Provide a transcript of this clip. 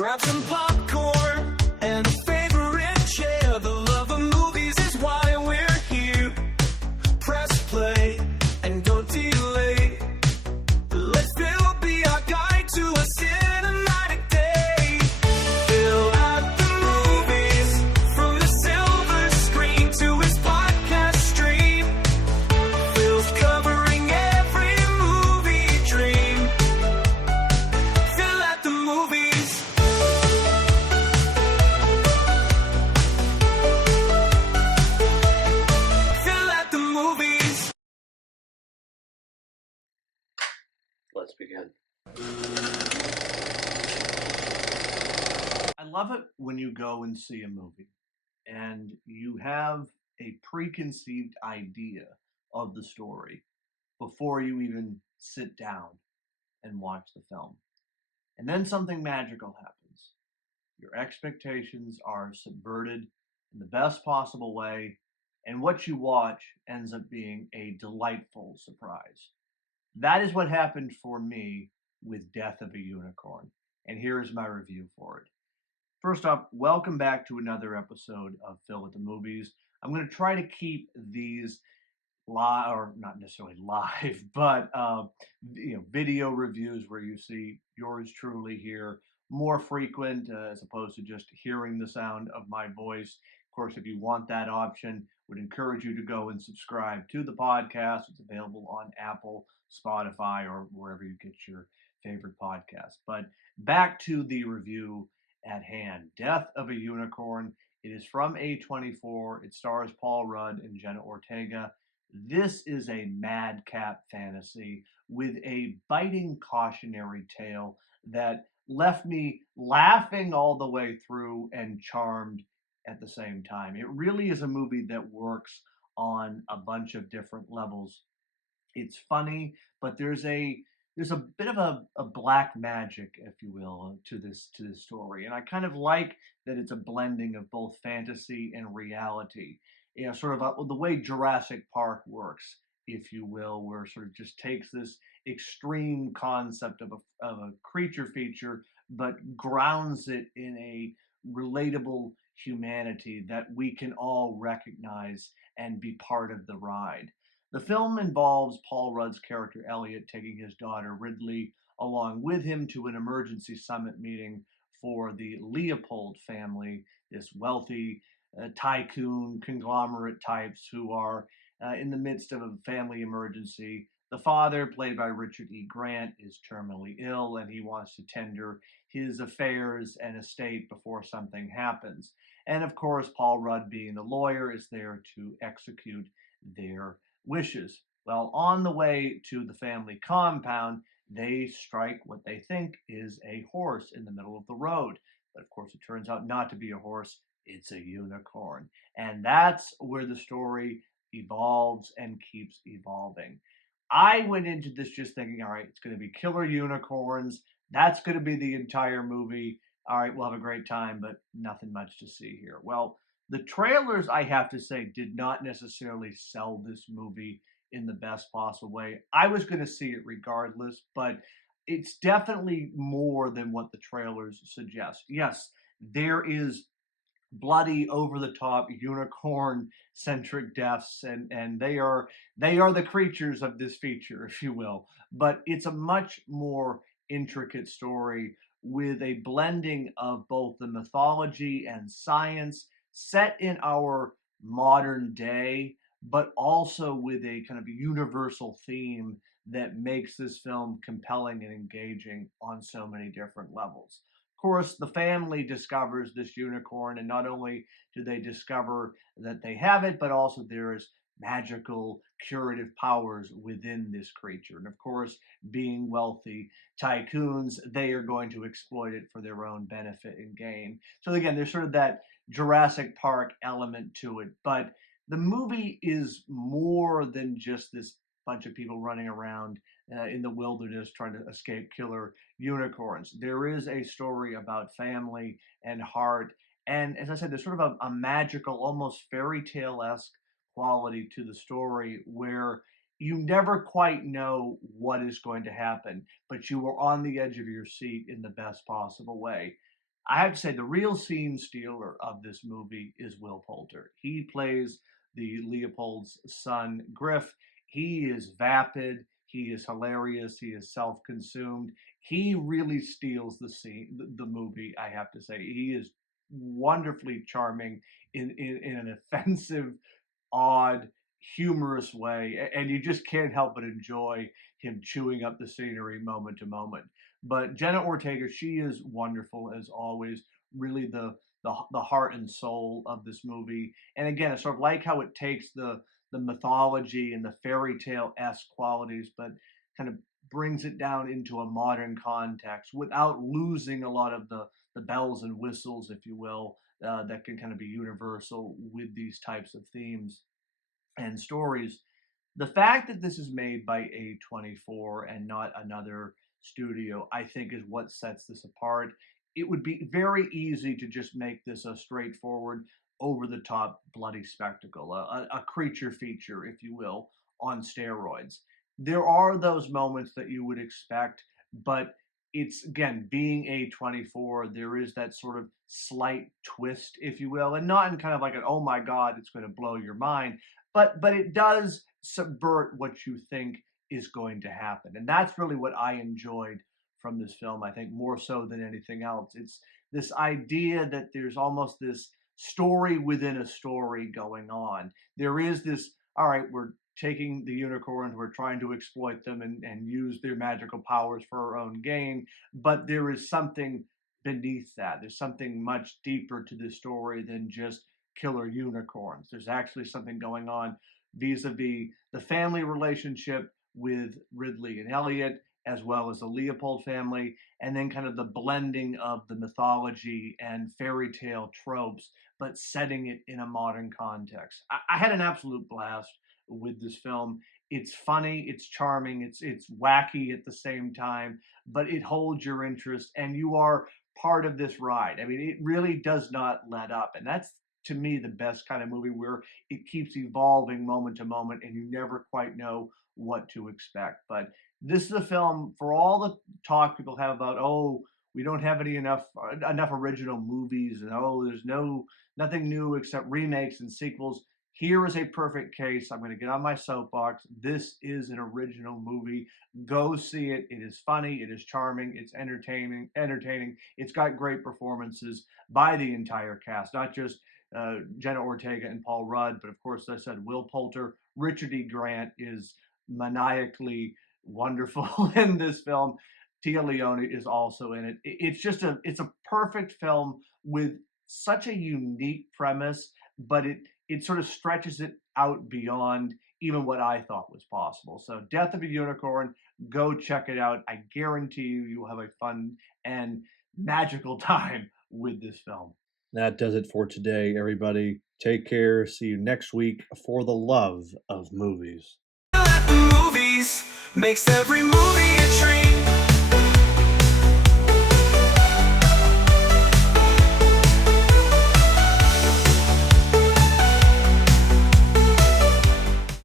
Grab some popcorn and a favorite chair. The love of movies is why we're here. Press play and don't delay. Let's still be our guide to a cinematic day. Fill out the movies from the silver screen to his podcast stream. Phil's covering every movie dream. Fill out the movies. Fill out the movies. Let's begin. I love it when you go and see a movie and you have a preconceived idea of the story before you even sit down and watch the film. And then something magical happens. Your expectations are subverted in the best possible way, and what you watch ends up being a delightful surprise. That is what happened for me with Death of a Unicorn, and here is my review for it. First off, welcome back to another episode of Phil at the Movies. I'm going to try to keep these live, or not necessarily live, but video reviews where you see yours truly here more frequent as opposed to just hearing the sound of my voice. Of course, if you want that option, would encourage you to go and subscribe to the podcast. It's available on Apple, Spotify, or wherever you get your favorite podcast. But back to the review at hand. Death of a Unicorn. It is from A24. It stars Paul Rudd and Jenna Ortega. This is a madcap fantasy with a biting cautionary tale that left me laughing all the way through and charmed at the same time. It really is a movie that works on a bunch of different levels. It's funny, but there's a bit of a black magic, if you will, to this story, and I kind of like that it's a blending of both fantasy and reality. You know, sort of the way Jurassic Park works, if you will, where it sort of just takes this extreme concept of a creature feature, but grounds it in a relatable humanity that we can all recognize and be part of the ride. The film involves Paul Rudd's character Elliot taking his daughter Ridley along with him to an emergency summit meeting for the Leopold family, this wealthy tycoon conglomerate types who are in the midst of a family emergency. The father, played by Richard E. Grant, is terminally ill and he wants to tender his affairs and estate before something happens. And of course, Paul Rudd, being the lawyer, is there to execute their wishes. Well, on the way to the family compound, they strike what they think is a horse in the middle of the road. But of course, it turns out not to be a horse, it's a unicorn. And that's where the story evolves and keeps evolving. I went into this just thinking, all right, it's going to be killer unicorns. That's going to be the entire movie. All right, we'll have a great time, but nothing much to see here. Well, the trailers, I have to say, did not necessarily sell this movie in the best possible way. I was going to see it regardless, but it's definitely more than what the trailers suggest. Yes, there is bloody, over-the-top, unicorn-centric deaths, and they are the creatures of this feature, if you will. But it's a much more intricate story with a blending of both the mythology and science set in our modern day, but also with a kind of universal theme that makes this film compelling and engaging on so many different levels. Of course, the family discovers this unicorn, and not only do they discover that they have it, but also there is magical curative powers within this creature. And of course, being wealthy tycoons, they are going to exploit it for their own benefit and gain. So again, there's sort of that Jurassic Park element to it, but the movie is more than just this bunch of people running around in the wilderness trying to escape killer unicorns. There is a story about family and heart, and as I said, there's sort of a magical, almost fairy tale-esque quality to the story where you never quite know what is going to happen, but you are on the edge of your seat in the best possible way. I have to say the real scene stealer of this movie is Will Poulter. He plays the Leopold's son, Griff. He is vapid. He is hilarious. He is self-consumed. He really steals the scene, the movie. I have to say, he is wonderfully charming in an offensive, odd, humorous way, and you just can't help but enjoy him chewing up the scenery moment to moment. But Jenna Ortega, she is wonderful as always. Really the heart and soul of this movie. And again, I sort of like how it takes the mythology and the fairy tale esque qualities, but kind of brings it down into a modern context without losing a lot of the bells and whistles, if you will, that can kind of be universal with these types of themes and stories. The fact that this is made by A24 and not another studio, I think, is what sets this apart. It would be very easy to just make this a straightforward, over the top, bloody spectacle, a creature feature, if you will, on steroids. There are those moments that you would expect, but it's again being A24, there is that sort of slight twist, if you will, and not in kind of like an oh my god, it's going to blow your mind, but it does subvert what you think is going to happen. And that's really what I enjoyed from this film, I think, more so than anything else. It's this idea that there's almost this story within a story going on. There is this, all right, we're taking the unicorns, we're trying to exploit them and use their magical powers for our own gain, but there is something beneath that. There's something much deeper to this story than just killer unicorns. There's actually something going on vis-a-vis the family relationship with Ridley and Elliot, as well as the Leopold family, and then kind of the blending of the mythology and fairy tale tropes, but setting it in a modern context. I had an absolute blast with this film. It's funny, it's charming, it's wacky at the same time, but it holds your interest, and you are part of this ride. I mean, it really does not let up, and that's to me the best kind of movie, where it keeps evolving moment to moment and you never quite know what to expect. But this is a film, for all the talk people have about, oh, we don't have enough original movies, and oh, there's nothing new except remakes and sequels. Here is a perfect case. I'm going to get on my soapbox. This is an original movie. Go see it. It is funny. It is charming. It's entertaining. It's got great performances by the entire cast, not just Jenna Ortega and Paul Rudd, but of course, as I said, Will Poulter. Richard E. Grant is maniacally wonderful in this film. Tia Leone is also in it. It's a perfect film with such a unique premise, but it sort of stretches it out beyond even what I thought was possible. So Death of a Unicorn, go check it out. I guarantee you will have a fun and magical time with this film. That does it for today, everybody. Take care. See you next week for the love of movies. Movies makes every movie a